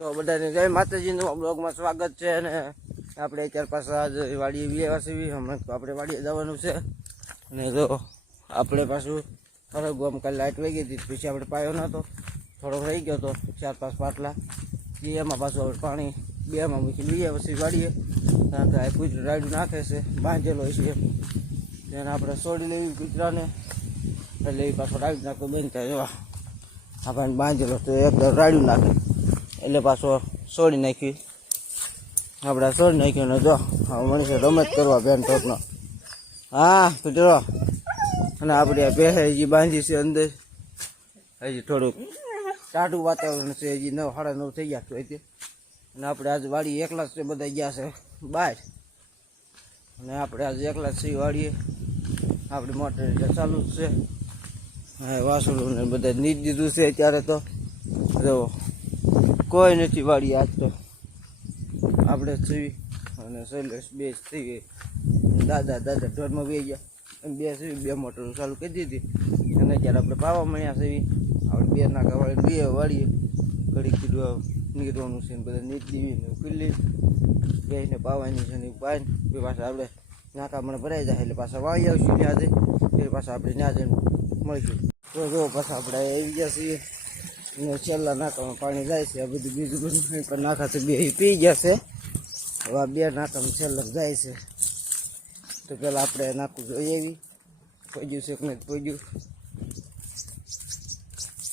તો બધાને જય માતાજીનું બ્લોગમાં સ્વાગત છે. અને આપણે અત્યારે પાછા આજ વાડીએ વ્યવા સીવી હમણાં આપણે વાડીએ જવાનું છે. અને જો આપણે પાછું ફરક કાલે લાઇટ વહી ગઈ હતી, પછી આપણે પાયો નહોતો, થોડોક રહી ગયો હતો 4-5 પાટલા. એમાં પાછું આપણે પાણી બેમાં મૂકી વ્યવા સીવી વાડીએ, કારણ કે આ કૂતરું રાયડું નાખે છે, બાંધેલો છે એને આપણે છોડી લેવી કૂતરાને, એટલે એ પાછો રાયડું નાખતો બંધ થાય. જો આપણને બાંધેલો તો એકદમ રાયડું નાખે એટલે પાછો છોડી નાખી. આપણે છોડી નાખ્યું ને જો મનુષ્ય રમત કરવા બેન ટોપનો. હા કૂતરો. અને આપણે આ પહેરે હજી બાંધી છે અંદર, હજી થોડુંક ટાઢું વાતાવરણ છે, હજી 9, 9:30 થઈ ગયા તો. અને આપણે આજે વાડી એકલા જ છે, બધા ગયા છે બહાર, અને આપણે આજે એકલા જ છીએ વાડીએ. આપણી મોટર ચાલુ જ છે, વાસણું ને બધા નીચ દીધું છે અત્યારે. તો જો કોઈ નથી વાડી આજ તો, આપણે સીવી અને શૈલેષ બે જ થઈ. દાદા ઢોરમાં બે ગયા, એમ બે સીવી, 2 મોટરો ચાલુ કરી દીધી. અને અત્યારે આપણે પાવા મળ્યા સીવી, આપણે 2 નાકા વાળી 2 વાળીએ. ઘડી કીધું નીકળવાનું છે ને બધા નીચ દીવી ને ખુલ્લી બેને પાવાની છે ને પાય બે પાછા આપણે નાકા મને ભરાઈ જાય એટલે પાછા વાળી આવશું ત્યાં જઈ, ફેર પાછા આપણે ત્યાં જઈને મળીશું. તો જો પાછા આપણે આવી ગયા છીએ અને છેલ્લા નાકામાં પાણી જાય છે. આ બધું બીજું પણ નાકા તો 2 પી ગયા છે. હવે આ 2 નાકામાં છેલ્લા જાય છે. તો પેલા આપણે નાખું જોઈએ એવી પહોંચ્યું છે કે નથી પહોંચ્યું.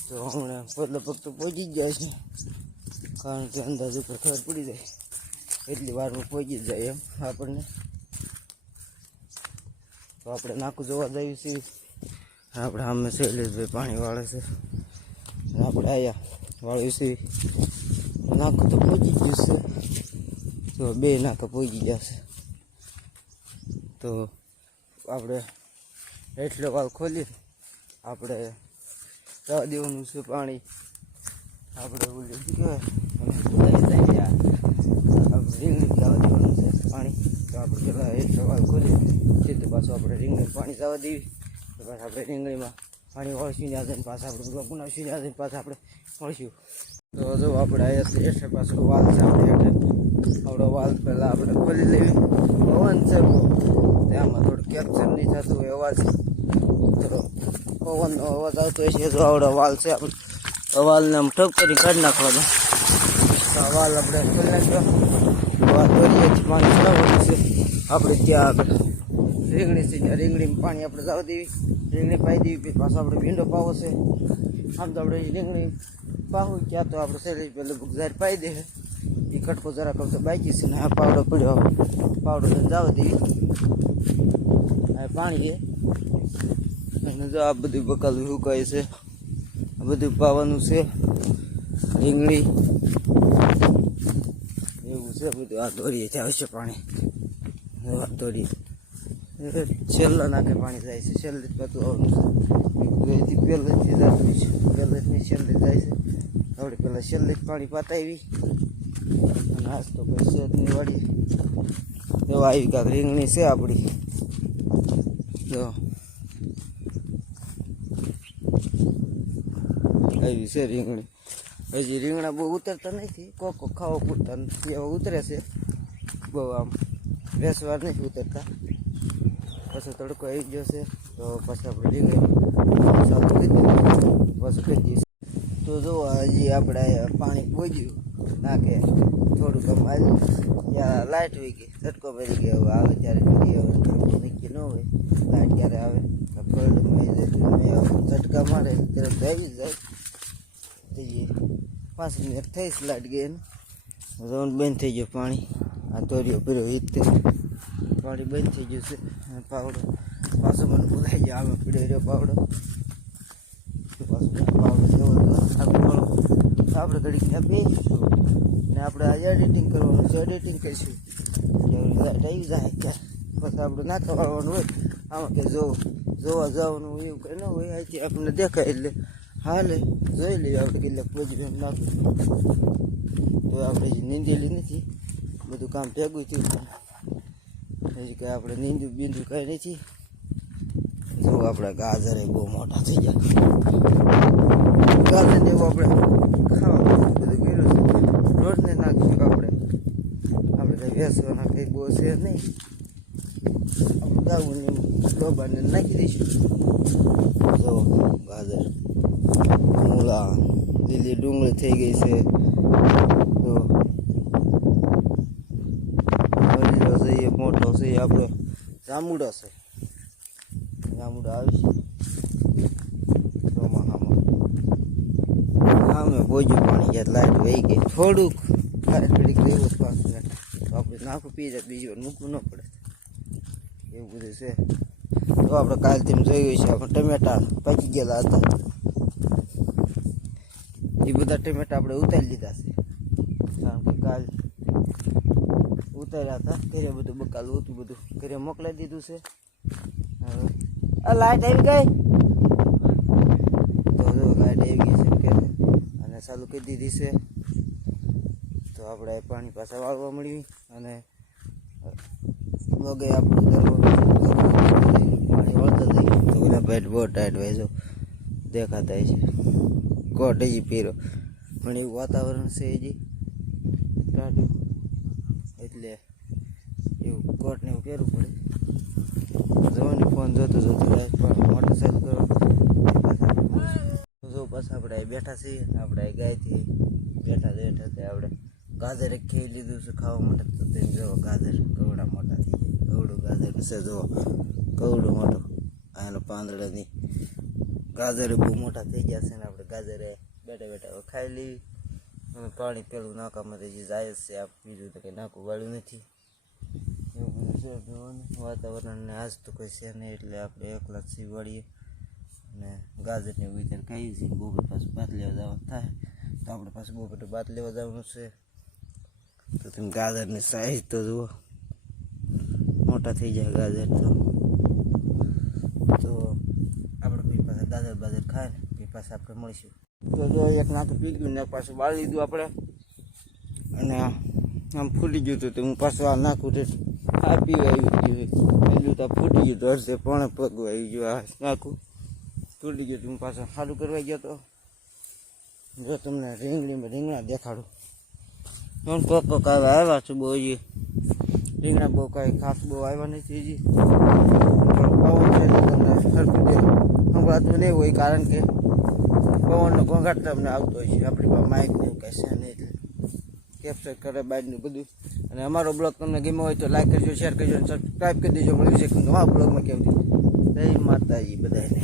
તો હમણાં પહેલો પગ તો પહોંચી જ જાય છે, કારણ કે અંદાજ ઉપર ખબર પડી જાય એટલી વારમાં પહોંચી જ જાય એમ આપણને. તો આપણે નાખું જોવા જઈએ છીએ. આપણે સામે શૈલેષભાઈ પાણી વાળે છે, આપણે આયા વાળ્યું છે. નાખું તો પહોંચી જ જશે, તો 2 નાકા પહોંચી જશે. તો આપણે એટલો વાલ ખોલી આપણે જવા દેવાનું છે પાણી. આપણે ઓલું કહેવાય આપણે રીંગણી જવા દેવાનું છે પાણી. તો આપણે પેલા એટલો વાલ ખોલી સીધું પાછું આપણે રીંગણી પાણી જવા દેવી. તો પાછા આપણે રીંગણીમાં પાણી વાળશું ત્યાં જઈને પાછા આપણે બ્લોક બનાવશું, ત્યાં જઈને પાછા આપણે મળશું. તો જો આપણે અહીંયાથી એટલે પાછો વાલ છે આપણે એટલે આપણો વાલ પહેલાં આપણે ખોલી લેવી. પવન છે તેમાં થોડું કેપ્ચર નહીં થતું હોય અવાજ, તો પવનનો અવાજ આવતો હોય છે. તો આવડો વાલ છે આપણે, વાલને આમ ઠપ કરી કાઢી નાખવાનો. તો વાલ આપણે ખોલી નાખ્યો. વાલ દોરીએથી પાણી ચડાવવાનું છે આપણે ત્યાં આગળ રીંગણી છે, ત્યાં રીંગણીમાં પાણી આપણે જવા દેવી, રીંગણી પાઈ દેવી. પાછો આપણે ભીંડો પાવો છે. આમ તો આપણે રીંગણી પાવું ક્યાં તો આપણે શૈલેષ પેલું બુગઝાર પાઈ દે, એ કટકો જરા કરતો બાકી છે ને આ પાવડો પડ્યો, પાવડો જવા દેવી. આ પાણી અને જો આ બધું બકાલું સુકાય છે, આ બધું પાવાનું છે. રીંગણી એવું છે બધું. આ દોરીએ જાય છે પાણી, આ દોરી છેલ્લા નાખે પાણી જાય છે. છેલ્લે બધું આવડું છે, પહેલેથી જતું છે, પહેલેથી છેલ્લે જાય છે. આપણે પહેલાં છેલ્લે જ પાણી પાતાવી. અને આજ તો કોઈ શેતની વાળી એવા આવી કાંક રીંગણી છે આપણી. જો આવી છે રીંગણી. હજી રીંગણા બહુ ઉતરતા નથી, કોક ખાવા પૂરતા નથી, એવા ઉતરે છે. બહુ આમ વેસવાર નથી ઉતરતા. પછી તડકો આવી ગયો છે તો પછી આપણે રીંગણી ચાલુ કરી પછી કરી દઈશું. તો જો હજી આપણે પાણી પહોંચ્યું નાખે થોડુંક આમ આવ્યું ત્યાં લાઇટ હોય ગઈ, ઝટકો ભરી ગયો. હવે આવે ત્યારે નક્કી ન હોય લાઇટ ક્યારે આવે, ઝટકા મારે તરત આવી જાય. તો 5 મિનિટ થઈશ લાઇટ ગઈ, ઝોન બંધ થઈ ગયો પાણી. આ દોરીઓ પીરો હિતે પાણી બંધ થઈ ગયું છે. પાવડો પાછો મને ભૂલાઈ ગયો, આમાં પીડો રહ્યો પાવડો. તો પાછું પાવડો જવો આપણે ઘડીક ત્યાં બેસીશું ને આપણે આ એડિટિંગ કરવાનું છે, એડિટિંગ કરીશું. લાઇટ આવી જાય ત્યાં પછી આપણે નાખવા વાળવાનું હોય. આમાં કે જોવા જવાનું એવું કંઈ ન હોય, અહીંથી આપણને દેખાય એટલે હાલે જોઈ લઈએ આપણે કેટલાક પોઝિટિવ નાખવું. તો આપણે હજી નીંદેલી નથી, બધું કામ ભેગું થયું, હજી કંઈ આપણે નીંદું બીંદું કંઈ નથી. જો આપણે ગાજર બહુ મોટા થઈ ગયા, ગાજર એવું આપણે ખાવા બધું કર્યું છે. ઢોરને નાખશું આપણે કંઈ વેસવાના કંઈ બહુ છે નહીં. આપણે ગાઉની ડોબાને નાખી દઈશું. જો ગાજર, મૂળા, લીલી ડુંગળી થઈ ગઈ છે. તો હરીરો છે એ મોટો છે એ આપણે જાંબુડો છે. જાંબુડો આવીશું ચોમાસામાં. આમે બોજું પાણી ગયા લાઈટ વહી ગઈ. થોડુંક લાઈટ ઘડીક રહેવું 5 મિનિટ તો આપણે નાખું પી જાય, બીજું મૂકવું ન પડે. એવું બધું છે. તો આપણે કાલથી જોયું છે આપણે ટમેટા પાકી ગયેલા હતા. એ બધા ટમેટા આપણે ઉતારી લીધા છે, કારણ કે કાલ ઉતાર્યા હતા. ઘરે બધું બકાલું હતું, બધું ઘરે મોકલાઈ દીધું છે. હવે આ લાઈટ આવી ગઈ. તો જો લાઈટ આવી ગઈ છે કે અને ચાલુ કરી દીધી છે. તો આપણે પાણી પાછા વાળવા મળ્યું અને વગે આપણું પાણી વળતા થઈ ગયું. તો બધા પેટ બહુ ટાઈટ હોય, જો દેખાતા છે. કોટ હજી પહેરો પણ એવું વાતાવરણ છે હજી ટાઢું, એટલે એવું કોટને એવું પહેરવું પડે. જોવાની ફોન જોતો મોટરસાઇકલ કરો જો પાછા આપણે બેઠા છીએ. આપણે ગાયથી બેઠા આપણે ગાજર ખેઈ લીધું છે ખાવા માટે. તો તેને જો ગાજર કવડા મોટા થઈ જાય. કવડું ગાજર છે, જો કવડું મોટું. આનો પાંદડાની ગાજર બહુ મોટા થઈ ગયા છે ને આપણે ગાજર બેઠા બેઠા ખાઈ લેવી. અને પાણી પેલું નાકામાંથી જે જાય છે આ બીજું તો કંઈ નાખવું વાળ્યું નથી. એવું બધું છે જોવાનું વાતાવરણને આજ તો કોઈ છે નહીં, એટલે આપણે એકલા જ સી વાળીએ અને ગાજરને વિચાર ખાઈએ છીએ. બપોર પાછું ભાત લેવા જવાનું થાય તો આપણે પાછું બપોર ભાત લેવા જવાનું છે. તો તમે ગાજરની સાઈઝ તો જુઓ, મોટા થઈ જાય ગાજર. તો આપણે પછી પાછા ગાજર બાજર ખાય ને પછી પાછા આપણે મળીશું. તો જો એક નાખું પી ગયું ને પાછું બાળી લીધું આપણે અને આમ ફૂટી ગયું હતું. તો હું પાછું આ નાખું તો આ પીવા આવ્યું પેલું તો ફૂટી ગયું. તો અડધે પોણે પગવા આવી ગયું. આ નાખું તૂટી ગયું. હું પાછો સારું કરવા ગયો તો જો તમને રીંગણા દેખાડું. પણ કોક આવ્યા છે બહુ. હજી રીંગણા બહુ કાંઈ ખાસ બહુ આવ્યા નથી હજી. પવન છે તમને સરખું સંભળાતું નહીં હોય, કારણ કે પવનનો ઘોંઘાટ તમને આવતો હોય છે. આપણી પાસે માઇક ને એવું કાંઈ છે નહીં, એટલે કેપ્ચર કરે બહારનું બધું. અને અમારો બ્લોગ તમને ગમ્યો હોય તો લાઈક કરજો, શેર કરજો અને સબસ્ક્રાઈબ કરી દેજો. મળ્યું છે નવા બ્લોગમાં. કેવું જય માતાજી બધાને.